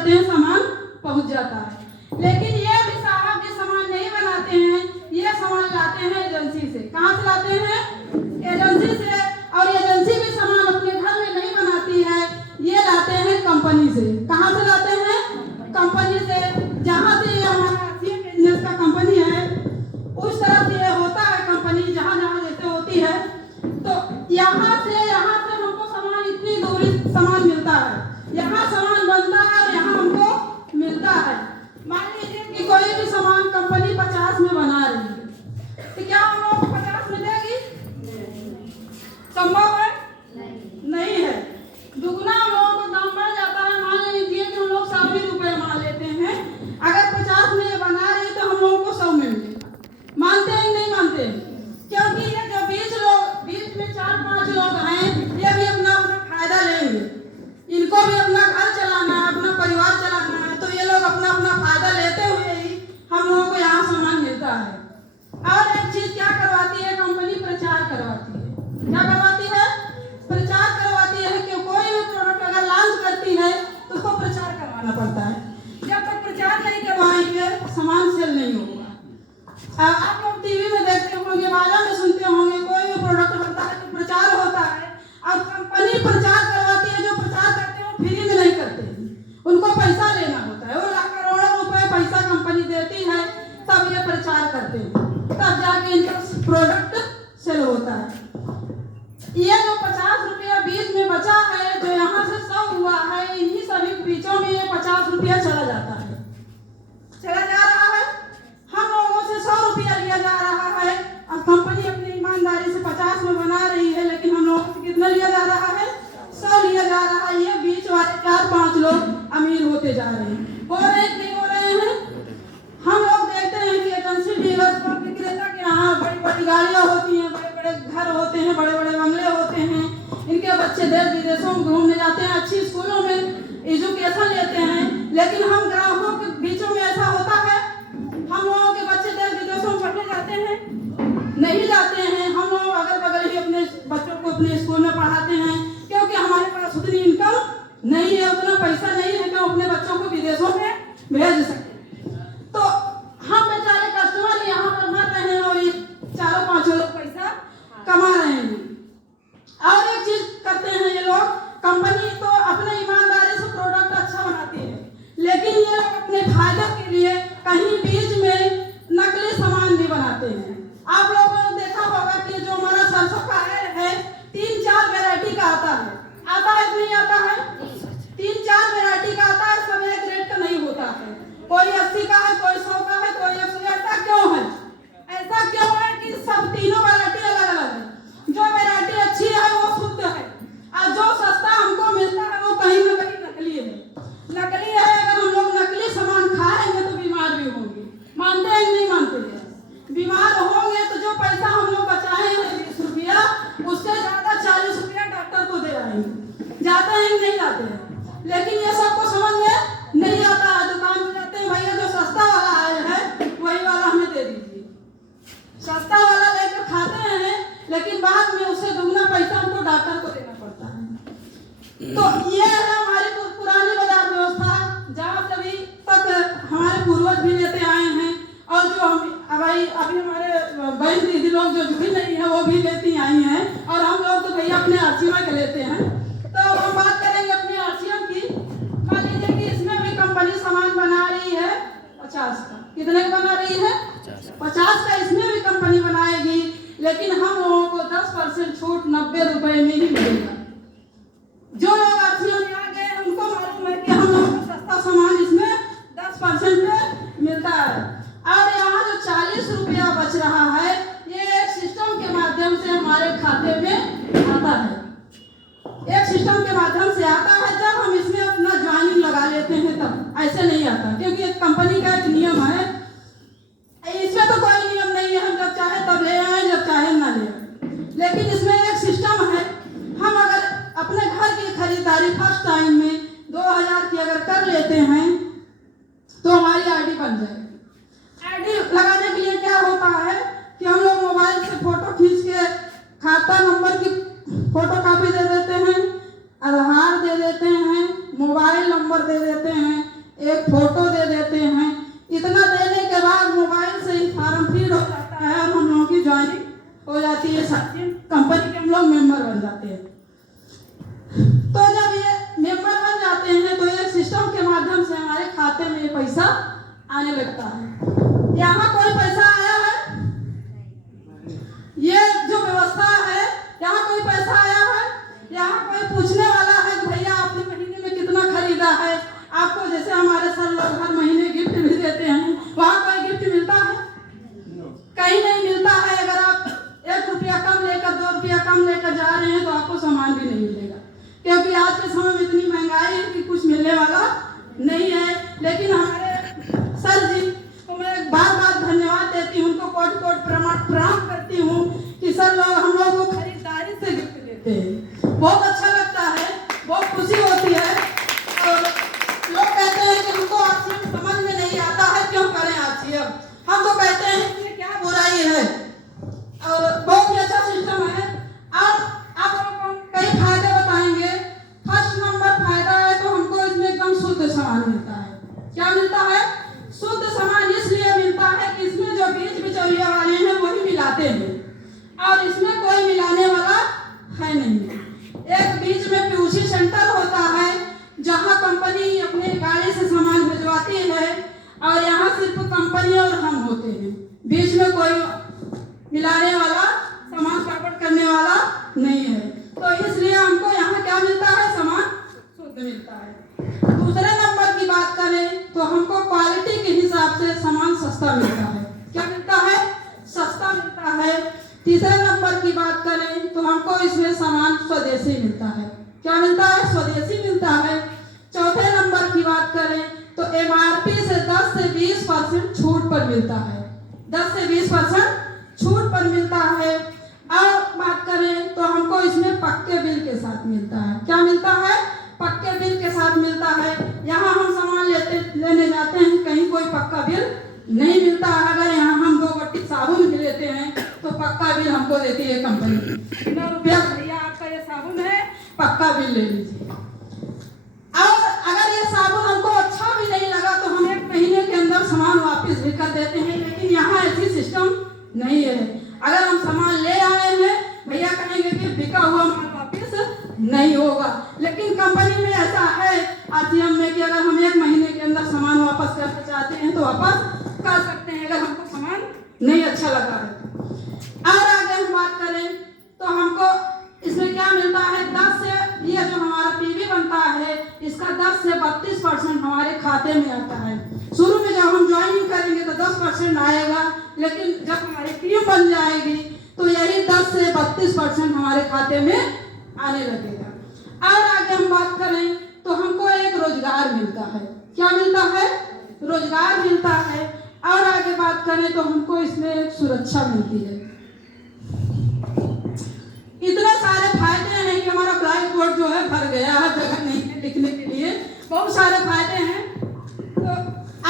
देते हैं, सामान पहुंच जाता है। लेकिन ये भी साहब ये सामान नहीं बनाते हैं, ये सामान लाते हैं एजेंसी से। कहाँ से लाते हैं? एजेंसी से। और एजेंसी भी सामान अपने घर में नहीं बनाती है, ये लाते हैं कंपनी से। कहाँ से लाते हैं? कंपनी से। जहाँ से हमारा बिजनेस का कंपनी है उस तरफ ये होता है कंपनी, जहाँ जहाँ जैसे होती है। तो यहाँ से हमको सामान इतनी दूरी सामान मिलता है, यहाँ सामान बनता है और यहाँ हमको मिलता है। मान लीजिए कि कोई भी सामान कंपनी 50 में बना रही है, तो क्या हम लोग को 50 में देगी? संभव है? नहीं है। दुगना हम लोगों को दाम बढ़ जाता है। मान लीजिए कि हम लोग 100 रुपये मान लेते हैं, अगर 50 में बना रही तो हम लोगों को 100 में मिलेगा। मानते हैं नहीं मानते? क्योंकि ये जो बीच में 4-5 लोग हैं, ये भी अपना फायदा लेंगे। इनको भी अपना घर चलाना है, अपना परिवार चलाना है, तो ये लोग अपना फायदा लेते हुए ही हम लोगों को यहाँ सामान मिलता है। और एक चीज क्या करवाती है कंपनी? प्रचार करवाती है। क्या करवाती है? प्रचार करवाती है कि कोई भी प्रोडक्ट अगर लॉन्च करती है तो उसको प्रचार करवाना पड़ता है। जब तक प्रचार नहीं करवाएंगे सामान सेल नहीं होगा। आप लोग टीवी में देखते होंगे, बाजार में सुनते होंगे, कोई भी प्रोडक्ट बनता है तो प्रचार होता है और कंपनी प्रचार करवाती है। जो प्रचार करते हैं वो फ्री में नहीं करते, उनको पैसा लेना होता है। वो करोड़ों रुपए पैसा कंपनी देती है, तब ये प्रचार करते हैं, तब जाके इनका प्रोडक्ट सेल होता है। ये जो 50 रुपया बीच में बचा है, जो यहाँ से 100 हुआ है, इन्हीं सभी बीचों में ये 50 रुपया चला जाता है, चला जा रहा है। हम लोगों से 100 रुपया लिया जा रहा है और कंपनी अपनी ईमानदारी से 50 में बना रही है, लेकिन हम लोगों से कितना लिया जा रहा है? 100 लिया जा रहा है। ये बीच वाले 4-5 लोग अमीर होते जा रहे हैं। हो रहे हैं नहीं हो रहे हैं? हम लोग देखते हैं कि एजेंसी डीलर पर विक्रेता के यहाँ बड़ी बड़ी गाड़ियाँ होती हैं, बड़े बड़े घर होते हैं, बड़े बड़े बंगले होते हैं, इनके बच्चे देश विदेशों में घूमने जाते हैं, अच्छी स्कूलों में एजुकेशन लेते हैं। लेकिन हम ग्राहकों के बीचों में ऐसा होता है? हम लोगों के बच्चे देश विदेशों में पढ़ने जाते हैं? नहीं जाते हैं। हम लोग अगल बगल ही अपने बच्चों को अपने स्कूल में पढ़ाते हैं, क्योंकि हमारे पास उतनी इनकम नहीं है, उतना पैसा नहीं है कि हम अपने बच्चों को विदेशों में भेज सकें। तो हम बेचारे कस्टमर यहाँ पर मर रहे हैं और ये 4-5 लोग पैसा कमा रहे हैं। और एक चीज करते हैं ये लोग, कंपनी तो अपने ईमानदारी से प्रोडक्ट अच्छा बनाती है, लेकिन ये लोग अपने फायदे के लिए कहीं बीच में नकली सामान भी बनाते हैं। आप लोगों ने देखा होगा कि जो हमारा सरसों का है 3-4 वैरायटी का आता है कि नहीं आता है? 3-4 वैरायटी का आता है, सब एक रेट का नहीं होता है। कोई 80 का है, कोई 100 का है, कोई 100। ऐसा क्यों है? ऐसा क्यों है कि सब तीनों वैरायटी अलग अलग है। जो वैरायटी अच्छी है वो शुद्ध है और जो सस्ता हमको मिलता है वो कहीं ना कहीं नकली है। नकली है। अगर हम लोग नकली सामान खाएंगे तो बीमार भी होंगे। मानते हैं नहीं मानते? बीमार होंगे तो जो पैसा हम लोग बचाए हैं 20 रुपया, उससे ज्यादा 40 रुपया डॉक्टर को दे आएंगे। जाते हैं नहीं जाते हैं? लेकिन ये सबको समझ में नहीं आता है। दुकान में जाते हैं, भैया जो सस्ता वाला आयल है वही वाला हमें दे दीजिए। सस्ता वाला लेकर खाते हैं, लेकिन बाद में उससे दुगना पैसा हमको डॉक्टर को देना पड़ता है। तो ये है हमारी पुरानी बाजार व्यवस्था, जहाँ सभी तक हमारे पूर्वज भी लेते आए हैं और जो हम अभी हमारे बहन दीदी लोग जो भी नहीं है वो भी लेती आई हैं, और हम लोग तो भैया अपने आरसीएम के लेते हैं। तो हम बात करेंगे अपने आरसीएम की। मान लीजिए कि इसमें भी कंपनी सामान बना रही है 50 का। कितने का बना रही है? 50 का इसमें भी कंपनी बनाएगी, लेकिन हम लोगों को 10% छूट 90 रुपए में ही मिलेगा। जो लोग आरसीएम में आ गए उनको मालूम है कि हम लोगों को सस्ता सामान इसमें 10% पे मिलता है। और यहाँ जो 40 रुपया बच रहा है, ये एक सिस्टम के माध्यम से हमारे खाते में आता है। एक सिस्टम के माध्यम से आता है। जब हम इसमें अपना ज्वाइनिंग लगा लेते हैं तब ऐसे नहीं आता, क्योंकि एक कंपनी का एक नियम है। इसमें तो कोई नियम नहीं है, हम जब चाहे तब ले आए, जब चाहे ना ले आए। लेकिन इसमें एक सिस्टम है। हम अगर अपने घर की खरीदारी फर्स्ट टाइम में 2000 की अगर कर लेते हैं तो हमारी आईडी बन जाएगी। आईडी लगाने के लिए क्या होता है कि हम लोग मोबाइल से फोटो खींच के खाता नंबर की फोटो कॉपी दे देते हैं, आधार दे देते हैं, मोबाइल नंबर दे देते हैं, तो जब ये मेंबर बन जाते हैं तो ये सिस्टम के माध्यम से हमारे खाते में ये पैसा आने लगता है। यहाँ कोई पैसा आया है? ये जो व्यवस्था है, यहाँ कोई पैसा आया है? यहाँ कोई पूछने वाला है कि भैया आपने महीने में कितना खरीदा है? आपको जैसे हमारे सर लोग हर महीने गिफ्ट भी देते हैं, वहाँ कोई गिफ्ट मिलता है? कहीं नहीं मिलता है। अगर आप 1 रुपया कम लेकर 2 रुपया कम लेकर जा रहे हैं तो आपको सामान भी नहीं मिलेगा, क्योंकि आज के समय में इतनी महंगाई है कि कुछ मिलने वाला नहीं है। लेकिन हमारे सर जी को मैं बार बार धन्यवाद देती हूँ, उनको कोट कोट प्रणाम करती हूँ कि सर लोग हम लोग को खरीदारी से गिफ्ट देते हैं। बहुत अच्छा लगता है, बहुत खुशी होती है। और लोग कहते हैं कि हमको आरसीएम समझ में नहीं आता है, क्यों करें आरसीएम? हम तो कहते हैं कि क्या बुराई है, और बहुत ही अच्छा सिस्टम है। और आप लोगों को कई फायदे बताएंगे। फर्स्ट नंबर फायदा है तो हमको इसमें एकदम शुद्ध सामान मिलता है। क्या मिलता है? शुद्ध सामान इसलिए मिलता है कि इसमें जो बीज बिचौलिया वाले हैं वही मिलाते हैं, और इसमें कोई मिलाने वाला है नहीं। एक बीच में पीयूसी सेंटर होता है जहां कंपनी अपने गाड़ी से सामान भिजवाती है, और यहाँ सिर्फ कंपनी और हम होते हैं, बीच में कोई मिलाने वाला, सामान गड़बड़ करने वाला नहीं है। तो इसलिए हमको यहाँ क्या मिलता है? सामान शुद्ध मिलता है। दूसरे नंबर की बात करें तो हमको क्वालिटी के हिसाब से सामान सस्ता मिलता है। क्या मिलता है? सस्ता मिलता है। तीसरे नंबर की बात करें तो हमको इसमें सामान स्वदेशी मिलता है। क्या मिलता है? स्वदेशी मिलता है। चौथे नंबर की बात करें तो एमआरपी से 10 से 20% छूट पर मिलता है। 10 से 20% छूट पर मिलता है। और बात करें तो हमको इसमें पक्के बिल के साथ मिलता है। क्या मिलता है? पक्के बिल के साथ मिलता है। यहाँ हम सामान लेने जाते हैं, कहीं कोई पक्का बिल नहीं मिलता है। अगर यहाँ हम 2 बट्टी साबुन भी लेते हैं तो पक्का बिल हमको देती है कंपनी। 9 रुपया भैया आपका ये साबुन है, पक्का बिल ले लीजिए। और अगर ये साबुन हमको अच्छा भी नहीं लगा तो हम 1 महीने के अंदर सामान वापस भी कर देते हैं। लेकिन यहाँ ऐसी सिस्टम नहीं है। अगर हम सामान ले आए हैं, भैया कहेंगे कि बिका हुआ माल वापस नहीं होगा। लेकिन कंपनी में ऐसा है आरसीएम में कि अगर हम 1 महीने के अंदर सामान वापस करना चाहते हैं तो वापस कर सकते हैं, अगर हमको सामान नहीं अच्छा लगा है। और आगे हम बात करें तो हमको इसमें क्या मिलता है? 10 से, ये जो हमारा पीवी बनता है इसका 10 से 32% हमारे खाते में आता है। शुरू में जब हम ज्वाइनिंग करेंगे तो 10% आएगा, लेकिन जब हमारी टीम बन जाएगी तो यही 10 से 32% हमारे खाते में आने लगेगा। और आगे हम बात करें तो हमको एक रोजगार मिलता है। क्या मिलता है? रोजगार मिलता है। और आगे बात करें तो हमको इसमें एक सुरक्षा मिलती है। इतने सारे फायदे हैं कि हमारा ब्लैक बोर्ड जो है भर गया है, जगह नहीं है लिखने के लिए। बहुत सारे फायदे हैं। तो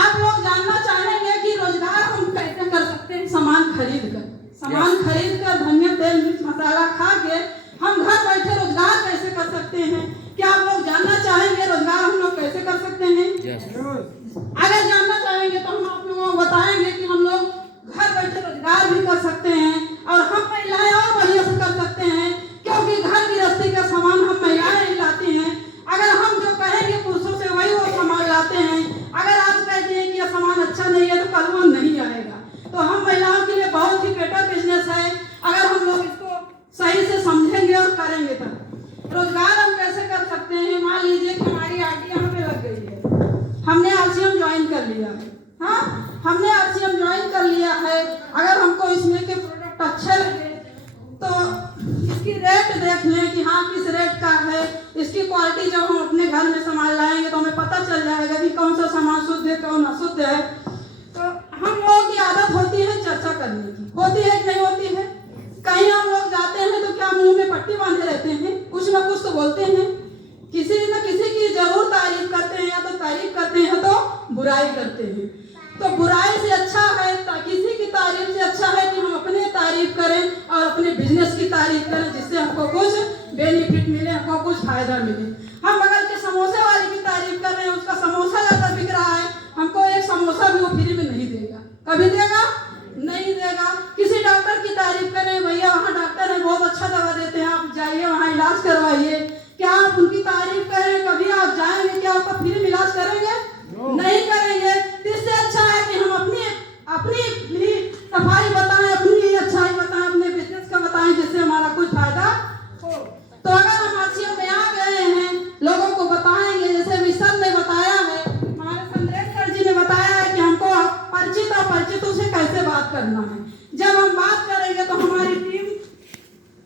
आप लोग जानना चाहेंगे कि रोजगार हम कैसे कर सकते हैं? सामान खरीद कर धनिया तेल मिर्च मसाला खा के हम घर बैठे रोजगार कैसे कर सकते हैं? क्या आप लोग जानना चाहेंगे रोजगार हम लोग कैसे कर सकते हैं? अगर जानना चाहेंगे तो हम आप लोगों को बताएंगे कि हम लोग घर बैठे रोजगार भी कर सकते हैं, और हम महिलाएं और बढ़िया से कर सकते हैं, क्योंकि घर गृहस्थी का सामान हम महिलाएं ही लाती हैं। अगर हम जो कहेंगे पुरुषों से वही वो सामान लाते हैं। अगर आप कहते हैं कि यह सामान अच्छा नहीं है तो कल वो नहीं आएगा। तो हम महिलाओं के लिए बहुत ही बेटर बिजनेस है, अगर हम लोग इसको सही से समझेंगे और करेंगे। तब रोजगार हम कैसे कर सकते हैं? मान लीजिए कि हमारी आरटी यहाँ पे लग गई है, हमने आरसीएम ज्वाइन कर लिया है। हाँ, हमने आरसीएम ज्वाइन कर लिया है। अगर हमको इसमें के प्रोडक्ट अच्छे लगे तो इसकी रेट देख लें कि हाँ किस रेट का है। इसकी क्वालिटी जब हम अपने घर में सामान लाएंगे तो हमें पता चल जाएगा कि कौन सा सामान शुद्ध है कौन अशुद्ध है। तो हम लोगों की आदत होती है चर्चा करने की, होती है कि नहीं होती है? कहीं हम लोग जाते हैं तो क्या मुंह में पट्टी बांधे रहते हैं? कुछ ना कुछ तो बोलते हैं। किसी न किसी की जरूर तारीफ करते हैं, या तो तारीफ करते हैं तो बुराई करते हैं। तो बुराई से अच्छा है, किसी की तारीफ से अच्छा है कि हम अपने तारीफ करें और अपने बिजनेस की तारीफ करें, जिससे हमको कुछ बेनिफिट मिले, हमको कुछ फायदा मिले। हम बगल के समोसे वाले की तारीफ कर रहे हैं, उसका समोसा ज्यादा बिक रहा है, हमको एक समोसा भी वो फ्री में नहीं देगा। कभी देगा? नहीं देगा। किसी डॉक्टर की तारीफ करें, भैया वहाँ डॉक्टर है बहुत अच्छा दवा देते हैं, आप जाइए वहाँ इलाज करवाइए, क्या आप करना है।